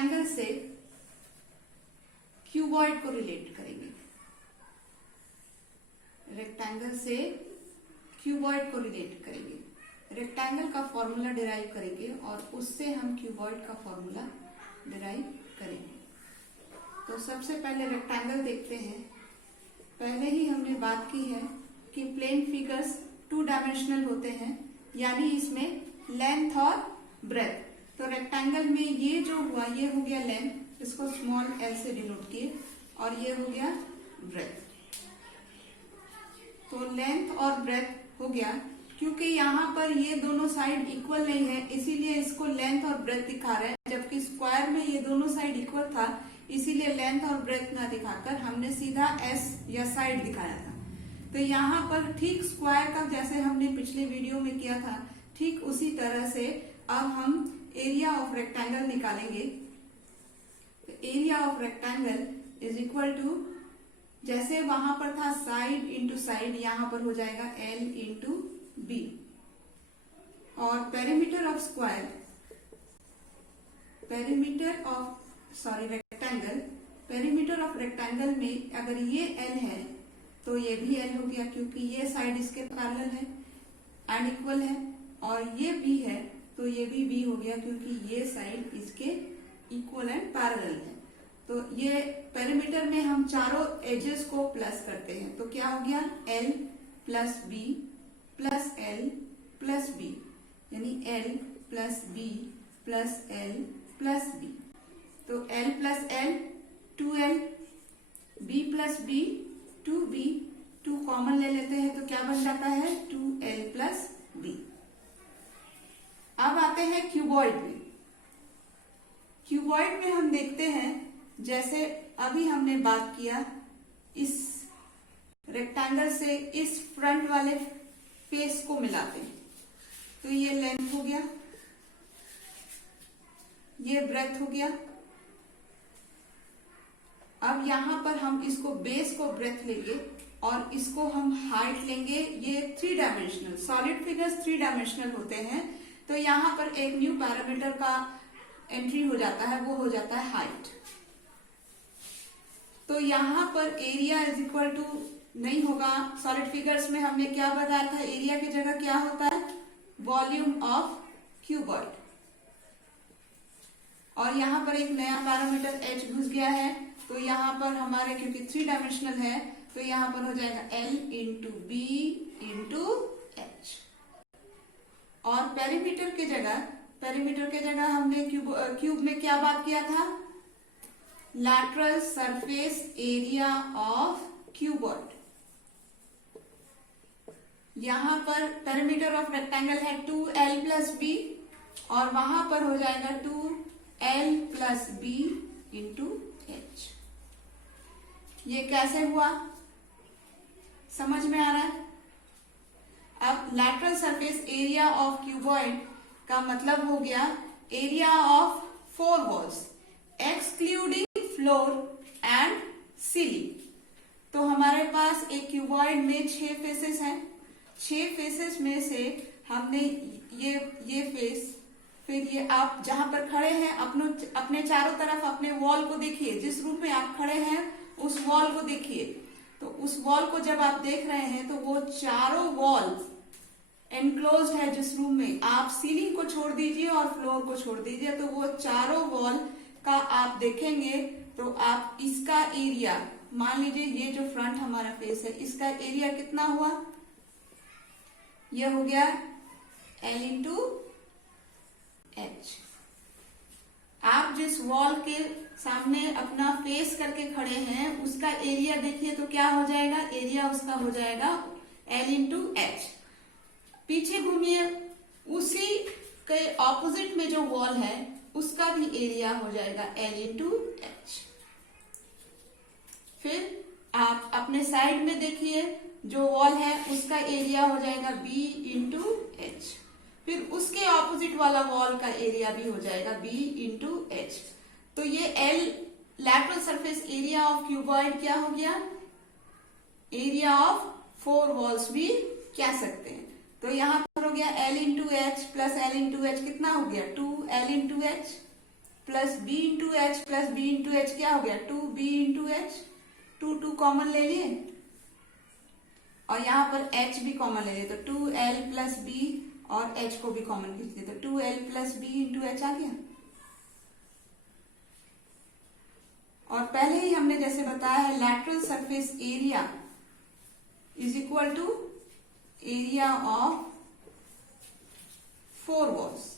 Rectangle से cuboid को relate करेंगे, रेक्टेंगल से क्यूबॉइड को रिलेट करेंगे, रेक्टेंगल का फॉर्मूला डिराइव करेंगे और उससे हम क्यूबॉइड का फॉर्मूला डिराइव करेंगे। तो सबसे पहले रेक्टेंगल देखते हैं। पहले ही हमने बात की है कि प्लेन फिगर्स 2 डायमेंशनल होते हैं, यानी इसमें लेंथ और ब्रेथ। तो रेक्टेंगल में ये जो हुआ ये हो गया लेंथ, इसको स्मॉल एल से डिनोट किए, और ये हो गया ब्रेथ। तो लेंथ और ब्रेथ हो गया। क्योंकि यहाँ पर ये दोनों साइड इक्वल नहीं है इसीलिए इसको लेंथ और ब्रेथ दिखा रहे हैं, जबकि स्क्वायर में ये दोनों साइड इक्वल था इसीलिए लेंथ और ब्रेथ ना दिखाकर हमने सीधा एस या साइड दिखाया था। तो यहाँ पर ठीक स्क्वायर का जैसे हमने पिछले वीडियो में किया था, ठीक उसी तरह से अब हम एरिया ऑफ रेक्टेंगल निकालेंगे। Area of rectangle is equal to, जैसे वहां पर था साइड इंटू साइड, यहां पर हो जाएगा एल इंटू बी। और perimeter of square, perimeter of rectangle में अगर ये एल है तो ये भी एल हो गया, क्योंकि ये साइड इसके पैरेलल है एंड इक्वल है, और ये बी है तो ये भी बी हो गया, क्योंकि ये साइड इसके इक्वल एंड पैरेलल है। तो ये पेरीमीटर में हम चारों एजेस को प्लस करते हैं, तो क्या हो गया L plus B plus L plus B, यानी L plus B plus L plus B. तो L plus L 2l, b plus B 2b, 2 common ले लेते हैं तो क्या बन जाता है 2l प्लस b। अब आते हैं क्यूबॉइड में। क्यूबॉइड में हम देखते हैं, जैसे अभी हमने बात किया, इस रेक्टेंगल से इस फ्रंट वाले फेस को मिलाते हैं, तो ये लेंथ हो गया, ये ब्रेथ हो गया। अब यहां पर हम इसको बेस को ब्रेथ लेंगे और इसको हम हाइट लेंगे। ये 3 डायमेंशनल सॉलिड फिगर्स 3 डायमेंशनल होते हैं, तो यहां पर एक न्यू पैरामीटर का एंट्री हो जाता है, वो हो जाता है हाइट। तो यहां पर एरिया इज इक्वल टू नहीं होगा, सॉलिड फिगर्स में हमने क्या बताया था, एरिया की जगह क्या होता है वॉल्यूम ऑफ क्यूबॉइड। और यहाँ पर एक नया पैरामीटर h घुस गया है, तो यहाँ पर हमारे क्योंकि 3 डायमेंशनल है तो यहाँ पर हो जाएगा l into B into H. और पेरीमीटर के जगह हमने क्यूब में क्या बात किया था, lateral surface area of cuboid. यहाँ पर पेरीमीटर ऑफ रेक्टेंगल है 2l प्लस बी, और वहां पर हो जाएगा 2l plus B into H. ये कैसे हुआ समझ में आ रहा है। अब lateral surface area of cuboid का मतलब हो गया area of 4 walls excluding floor and ceiling. तो हमारे पास एक क्यूबॉइड में 6 फेसेस हैं, 6 फेसेस में से हमने ये फेस, फिर ये आप जहां पर खड़े हैं अपने चारों तरफ अपने वॉल को देखिए, जिस रूम में आप खड़े हैं उस वॉल को देखिए। तो उस वॉल को जब आप देख रहे हैं तो वो चारों वॉल एनक्लोज्ड है जिस रूम में, आप सीलिंग को छोड़ दीजिए और फ्लोर को छोड़ दीजिए, तो वो चारों वॉल का आप देखेंगे तो आप इसका एरिया, मान लीजिए ये जो फ्रंट हमारा फेस है इसका एरिया कितना हुआ, ये हो गया L इंटू एच। आप जिस वॉल के सामने अपना फेस करके खड़े हैं उसका एरिया देखिए तो क्या हो जाएगा, एरिया उसका हो जाएगा L इंटू एच। पीछे घूमिए, उसी के ऑपोजिट में जो वॉल है उसका भी एरिया हो जाएगा L इंटू एच। फिर आप अपने साइड में देखिए जो वॉल है उसका एरिया हो जाएगा B इंटू एच। फिर उसके ऑपोजिट वाला वॉल का एरिया भी हो जाएगा B इंटू एच। तो ये L lateral surface area of cuboid क्या हो गया, एरिया ऑफ 4 वॉल्स भी कह सकते हैं। तो यहाँ पर हो गया L into H plus L into H, कितना हो गया 2L into H. Plus B into H plus B into H क्या हो गया 2b इंटू एच, 2 कॉमन ले लिए और यहाँ पर h भी कॉमन ले लिए तो 2l प्लस बी और h को भी कॉमन खींच दिए तो 2l plus B into H आ गया। और पहले ही हमने जैसे बताया है lateral surface area is equal to area of 4 walls.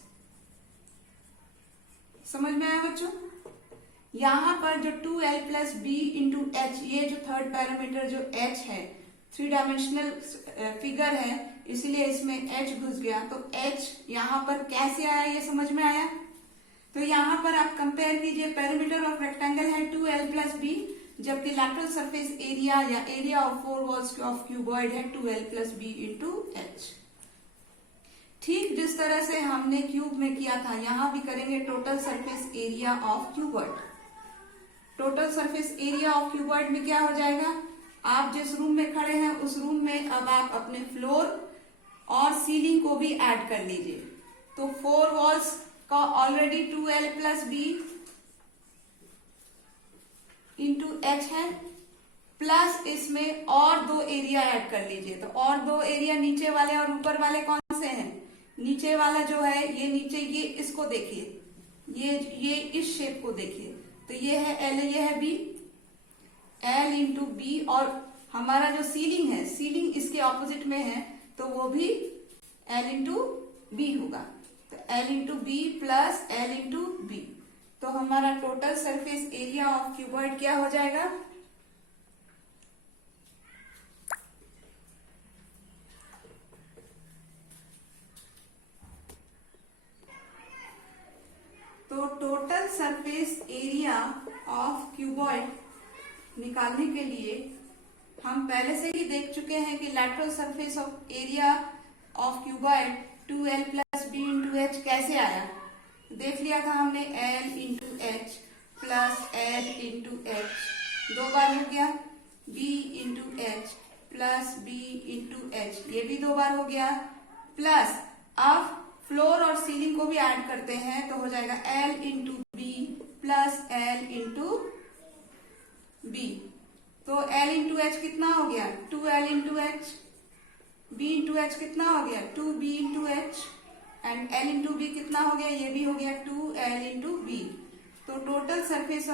समझ में आया बच्चों? यहां पर जो 2l plus B into H, ये जो थर्ड पैरामीटर जो h है 3 डायमेंशनल फिगर है इसलिए इसमें h घुस गया तो h यहां पर कैसे आया ये समझ में आया। तो यहां पर आप कंपेयर कीजिए, पेरीमीटर ऑफ रेक्टेंगल है 2l प्लस बी जबकि लैटरल सरफेस एरिया या area of 4 walls of cuboid है 2l plus B into H. ठीक जिस तरह से हमने क्यूब में किया था यहां भी करेंगे total surface area of cuboid. Total surface area of cuboid में क्या हो जाएगा, आप जिस रूम में खड़े हैं उस रूम में अब आप अपने फ्लोर और सीलिंग को भी ऐड कर लीजिए। तो 4 वॉल्स का already 2l plus B into H है प्लस इसमें और 2 एरिया ऐड कर लीजिए। तो और 2 एरिया नीचे वाले और ऊपर वाले कौन से हैं? नीचे वाला जो है ये नीचे, ये इसको देखिए, ये इस शेप को देखिए तो ये है L, ये है B, L इंटू बी और हमारा जो सीलिंग है सीलिंग इसके ऑपोजिट में है तो वो भी L इंटू बी होगा। तो L into B plus L into B तो हमारा total surface area of cuboid क्या हो जाएगा, तो total surface area of cuboid निकालने के लिए हम पहले से ही देख चुके हैं कि lateral surface of area of cuboid 2l plus B into H कैसे आया, देख लिया था हमने l into H plus l into H 2 बार हो गया, b into H plus b into H ये भी 2 बार हो गया, प्लस अब फ्लोर और सीलिंग को भी ऐड करते हैं तो हो जाएगा l into B plus l into B. तो l इंटू एच कितना हो गया 2l into H, b into H कितना हो गया 2b into H and l into B कितना हो गया, ये भी हो गया 2l इंटू बी। तो total surface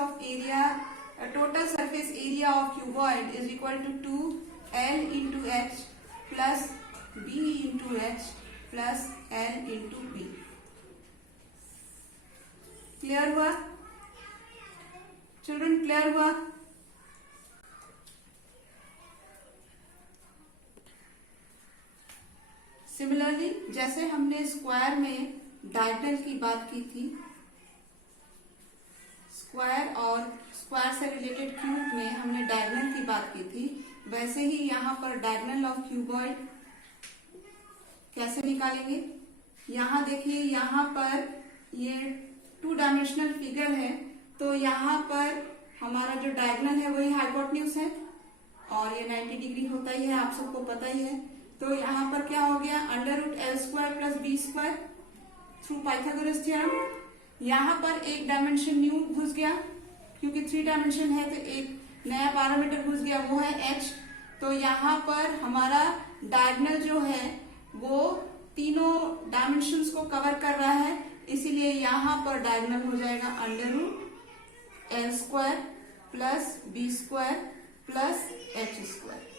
area of cuboid is equal to 2l into H plus b into H plus l into B. Clear हुआ चिल्ड्रन, क्लियर हुआ? सिमिलरली जैसे हमने स्क्वायर में डायगोनल की बात की थी, स्क्वायर और स्क्वायर से रिलेटेड क्यूब में हमने डायगोनल की बात की थी, वैसे ही यहाँ पर डायगोनल ऑफ क्यूबॉइड कैसे निकालेंगे। यहाँ देखिए, यहाँ पर ये 2 डायमेंशनल फिगर है तो यहाँ पर हमारा जो डायगोनल है वही हाइपोटेन्यूज है और ये 90 डिग्री होता ही है, आप सबको पता ही है। तो यहाँ पर क्या हो गया under root l square plus B square through Pythagoras theorem. यहाँ पर एक डायमेंशन न्यू घुस गया क्योंकि 3 डायमेंशन है तो एक नया पैरामीटर घुस गया वो है h। तो यहाँ पर हमारा डायगोनल जो है वो तीनों डायमेंशंस को कवर कर रहा है, इसीलिए यहाँ पर डायगोनल हो जाएगा under root l square plus B square plus h square.